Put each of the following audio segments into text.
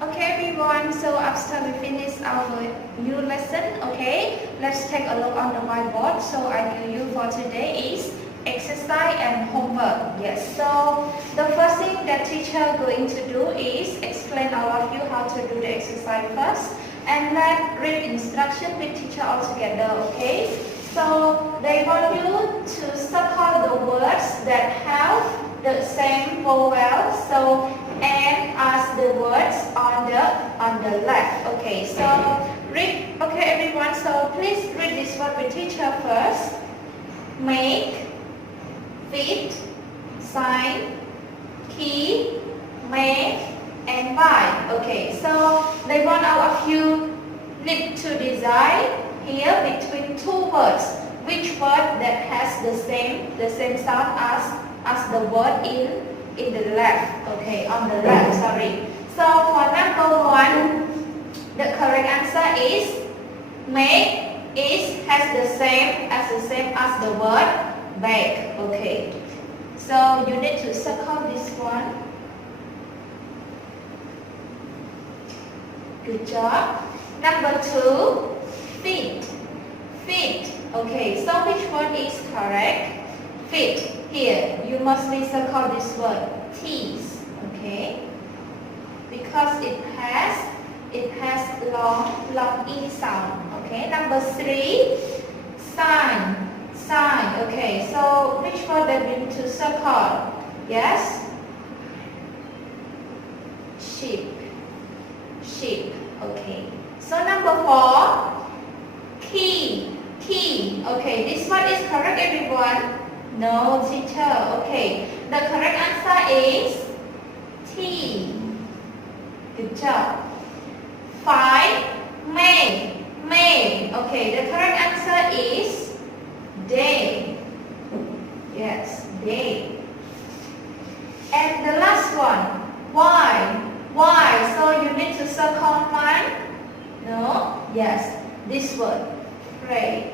Okay everyone, so after we finish our new lesson, okay, let's take a look on the whiteboard. So I give you for today is exercise and homework. Yes, so the first thing that teacher going to do is explain all of you how to do the exercise first, and then read instruction with teacher all together, okay? So they want you to circle the words that have the same vowel, so and as the words on the left. Okay, so read. Okay everyone, so please read this word with teacher first. Make, fit, sign, key, make, and buy. Okay, so they want all of you need to decide here between two words, which word that has the same sound as the word in the left, okay, on the left, sorry. So for number one, the correct answer is make has the same as the word bake, okay. So you need to circle this one. Good job. Number two, fit, okay. So which one is correct? Fit. Here, you must circle this word, teeth, okay, because it has long e sound, okay. Number three, sign, okay. So which word that we need to circle? Yes, sheep, okay. So number four, key, okay. This one is correct, everyone. No, teacher. Okay. The correct answer is T. Good job. 5. May. Okay. The correct answer is day. Yes, day. And the last one, why? So you need to circle mine. No. Yes. This word. Pray.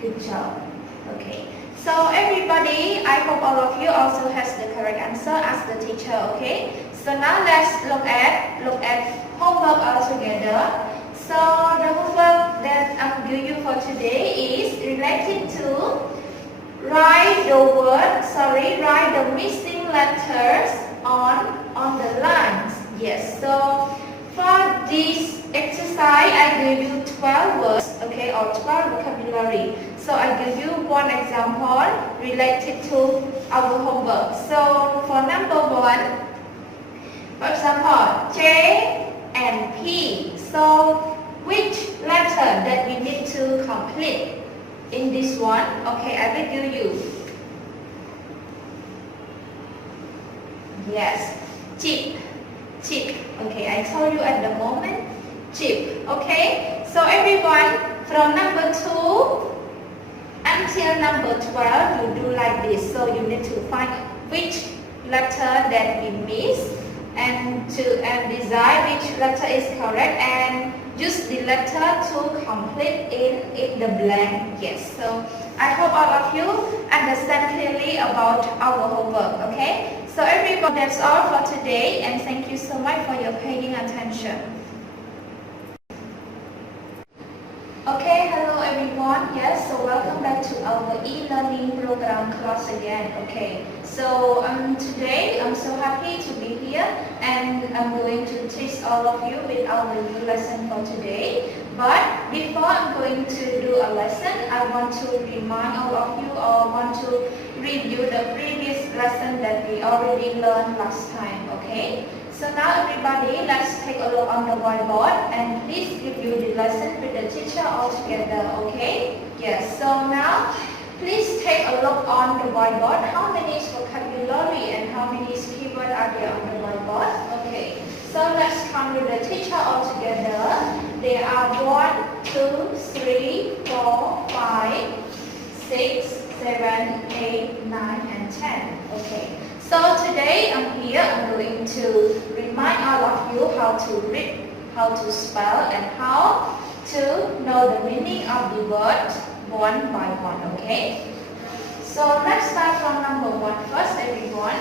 Good job. Okay. So everybody, I hope all of you also has the correct answer as the teacher, okay? So now let's look at homework all together. So the homework that I'm giving you for today is related to write the missing letters on the lines. Yes, so for this exercise, I give you 12 words, okay, or 12 vocabulary. So I give you one example related to our homework. So for number one, for example, J and P. So which letter that we need to complete in this one? Okay, I will give you. Yes, chip. Okay, I told you at the moment, chip. Okay, so everyone, from number 2 until number 12, you do like this. So you need to find which letter that we miss and decide which letter is correct and use the letter to complete in the blank. Yes. So I hope all of you understand clearly about our homework. Okay. So everyone, that's all for today, and thank you so much for your paying attention. Okay, hello everyone. Yes, so welcome back to our e-learning program class again. Okay, so today I'm so happy to be here, and I'm going to teach all of you with our new lesson for today. But before I'm going to do a lesson, I want to remind all of you, or want to review the previous lesson that we already learned last time. Okay. So now everybody, let's take a look on the whiteboard and please review the lesson with the teacher all together, okay? Yes, so now please take a look on the whiteboard. How many vocabulary and how many keywords are there on the whiteboard? Okay, so let's count with the teacher all together. There are 1, 2, 3, 4, 5, 6, 7, 8, 9, and 10. Okay. So today I'm going to remind all of you how to read, how to spell, and how to know the meaning of the word one by one, okay? So let's start from number 1 first, everyone.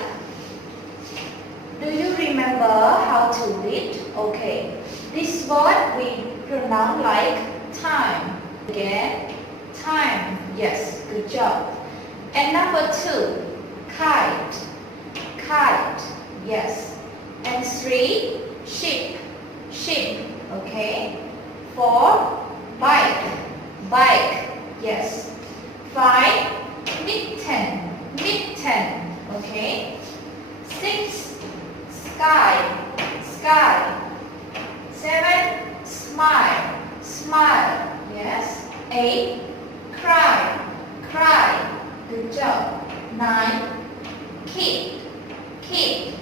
Do you remember how to read? Okay. This word we pronounce like time. Again, time. Yes, good job. And number 2, kite. Kite. Yes. And 3, ship. Ship. Okay. 4, bike. Bike. Yes. 5, mitten. Mitten. Okay. 6, sky. Sky. 7, smile. Smile. Yes. 8, cry. Cry. Good job. 9, kid. Kid.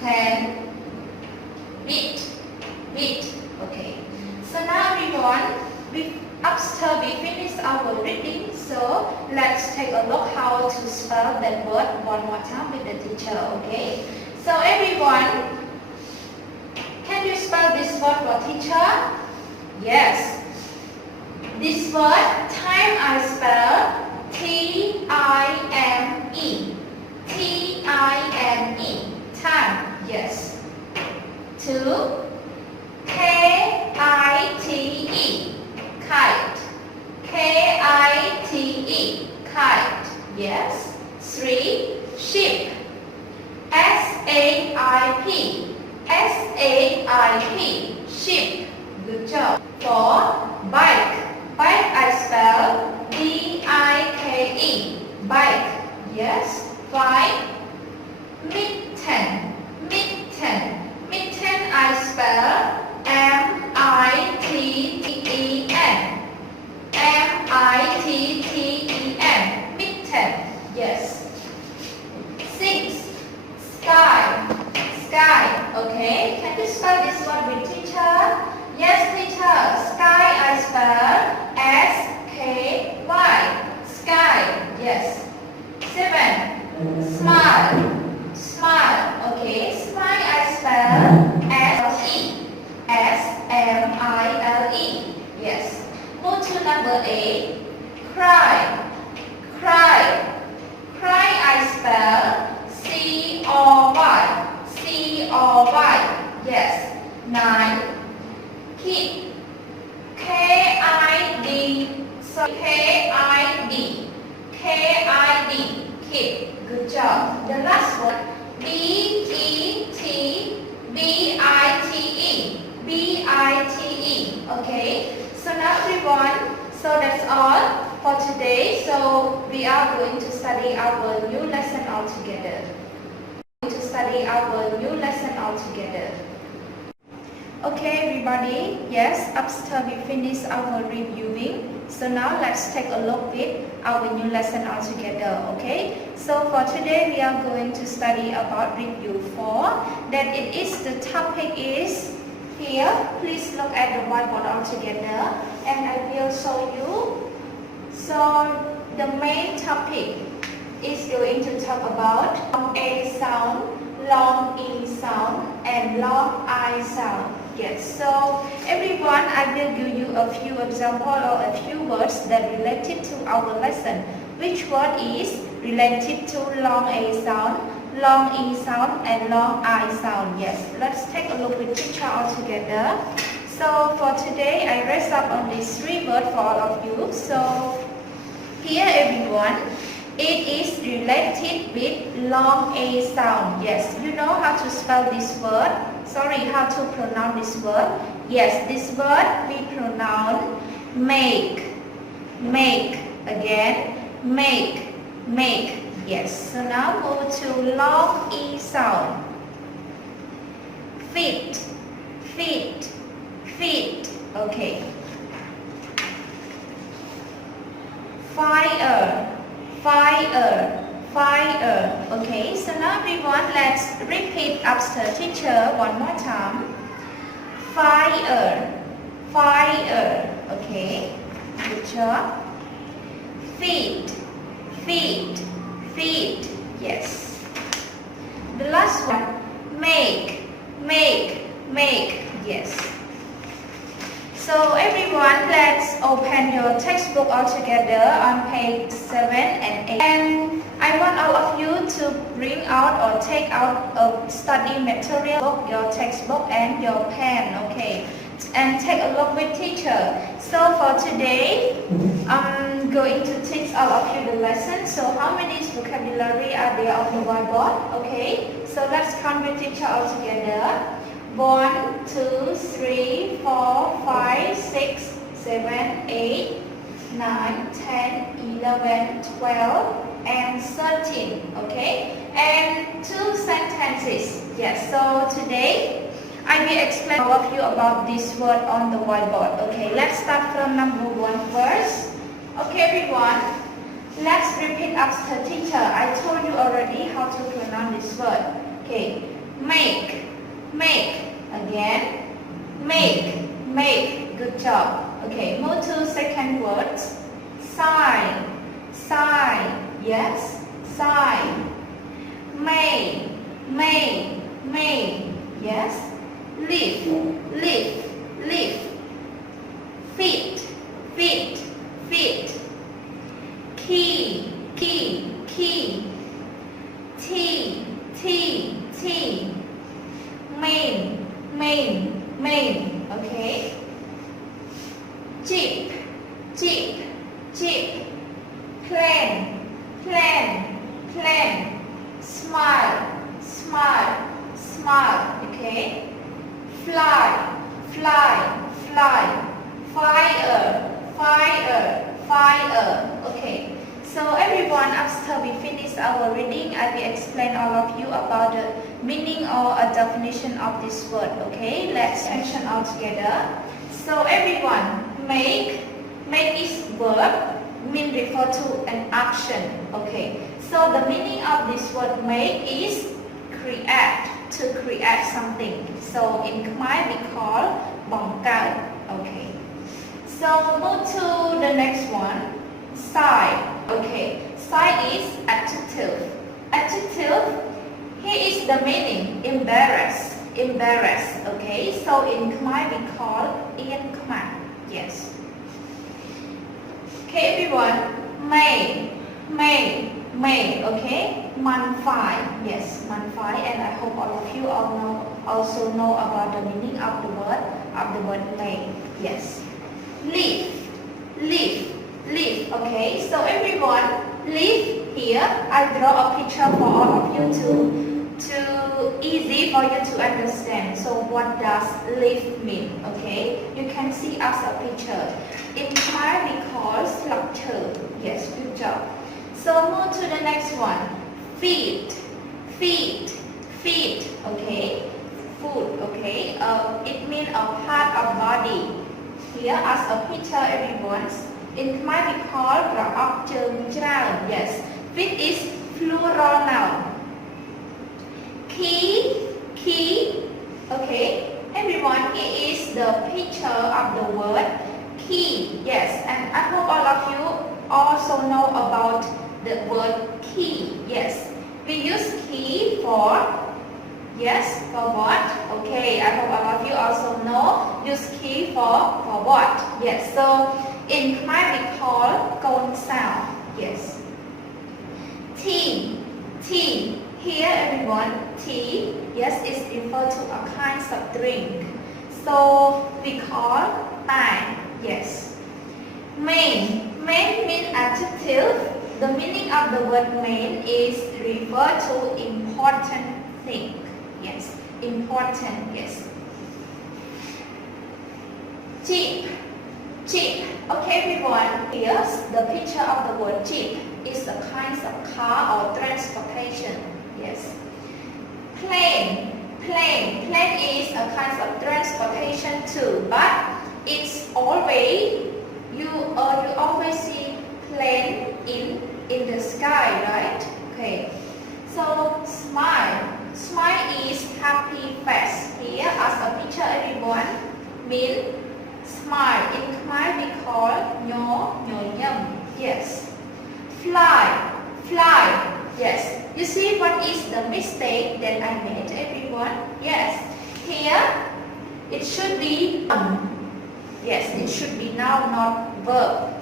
10, bit. Bit. Okay. So now everyone, after we finish our reading, so let's take a look how to spell that word one more time with the teacher. Okay. So everyone, can you spell this word for teacher? Yes. This word, time, I spell T-I-M-E. T-I-M-E. Time. Yes. 2, K-I-T-E. Kite. K-I-T-E. Kite. Yes. 3, ship. S-A-I-P. S-A-I-P. Ship. Good job. 4, bike. Bike, I spell B-I-K-E. Bike. Yes. 5, mitten. Mitten. Mitten, I spell M-I-T-T-E-N. M-I-T-T-E-N. Mitten. Yes. 6, sky. Sky. Okay. Can you spell this word with teacher? Yes, teacher. Sky, I spell S-K-Y. Sky. Yes. 7, smile. Smile. Okay. Smile, I spell S-E. S-M-I-L-E. Yes. Move to number 8. Cry. Cry. Cry, I spell C-O-Y. C-O-Y. Yes. 9. Kid. K-I-D. Sorry, K-I-D. K-I-D. Kid. Good job. The last one. B-E-T-B-I-T-E. B-I-T-E. Okay. So now everyone, so that's all for today. So we are going to study our new lesson all together. Okay, everybody. Yes, after we finish our reviewing, so now let's take a look with our new lesson all together. Okay. So for today we are going to study about review 4. That it is the topic is here. Please look at the whiteboard all together, and I will show you. So the main topic is going to talk about long A sound, long E sound, and long I sound. Yes, so everyone, I will give you a few examples or a few words that related to our lesson. Which word is related to long A sound, long E sound, and long I sound? Yes, let's take a look with teacher all together. So for today, I raise up on these 3 words for all of you. So here, everyone, it is related with long A sound. Yes, you know how to spell this word. Sorry, how to pronounce this word. Yes, this word we pronounce make. Make. Again, make. Make. Yes. So now move to long E sound. Fit. Fit. Fit. Okay. Fire. Fire. Fire. Okay, so now everyone, let's repeat after teacher one more time. Fire. Fire. Okay, good job. Feet. Feet. Feet. Yes. The last one, make. Make. Make. Yes. So everyone, let's open your textbook all together on page 7 and 8. And I want all of you to bring out or take out a study material book, your textbook and your pen, okay? And take a look with teacher. So for today, I'm going to teach all of you the lesson. So how many vocabulary are there on the whiteboard? Okay, so let's count with teacher all together. 1, 2, 3, 4, 5, 6, 7, 8, 9, 10, 11, 12, and 13, okay? And 2 sentences. Yes, so today I will explain all of you about this word on the whiteboard. Okay, let's start from number 1 first. Okay, everyone, let's repeat after teacher. I told you already how to pronounce this word. Okay, make, again, make, good job. Okay, move to second word, sign, yes, sign, may, yes, lift, fit, key, tea, main, okay, jeep, plan, smile, okay, fly, fire, okay. So everyone, after we finish our reading, I will explain all of you about the meaning or a definition of this word, okay? Let's mention all together. So everyone, make is verb, mean refer to an action, okay? So the meaning of this word make is to create something. So in Khmer we call bong kao, okay? So move to the next one, side. Okay, side is adjective. Here is the meaning, embarrass. Okay, so in Khmer we call in Khmer. Yes. Okay, everyone, may. Okay, man fai. Yes, man fai, and I hope all of you also know about the meaning of the word may. Yes. Leaf. Okay, so everyone, leaf here, I draw a picture for all of you to easy for you to understand. So what does leaf mean? Okay, you can see as a picture. In Khmer we call structure. Yes, good job. So move to the next one. Feet. Okay, food. Okay, it means a part of body. Here as a picture, everyone. In Khmer we call up chran. Yes, feet is plural noun. Key. Okay, everyone, it is the picture of the word key. Yes, and I hope all of you also know about the word key. Yes, we use key for, yes, for what? Okay, I hope all of you also know use key for what? Yes, so in Khmer we call con sound. Yes. Tea. Here everyone, tea, yes, is referred to a kind of drink. So we call tai. Yes. Main means adjective. The meaning of the word main is refer to important thing. Yes, important. Yes. Jeep. Okay, everyone. Here's the picture of the word jeep. It's a kind of car or transportation. Yes. Plane is a kind of transportation too, but it's always you always see plane in the sky, right? Okay. So smile is happy face. Here as a picture, everyone, mean smile. In Khmer we call nyo nham. Yes. Fly. Yes. You see what is the mistake that I made, everyone? Yes. Here it should be Yes, it should be noun, not verb.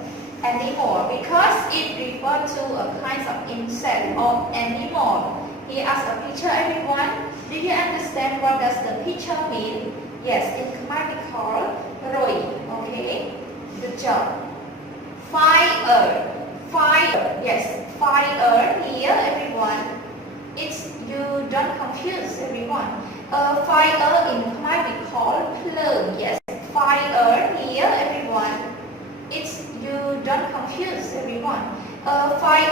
animal because it refers to a kind of insect or animal. Here as a picture, everyone. Do you understand what does the picture mean? Yes, in Khmer we call roi. Okay, good job. Fire, fire. Yes, fire here, everyone. It's you don't confuse everyone. Fire in Khmer we call plum. Yes, fire here, everyone. It's you don't confuse everyone. Fire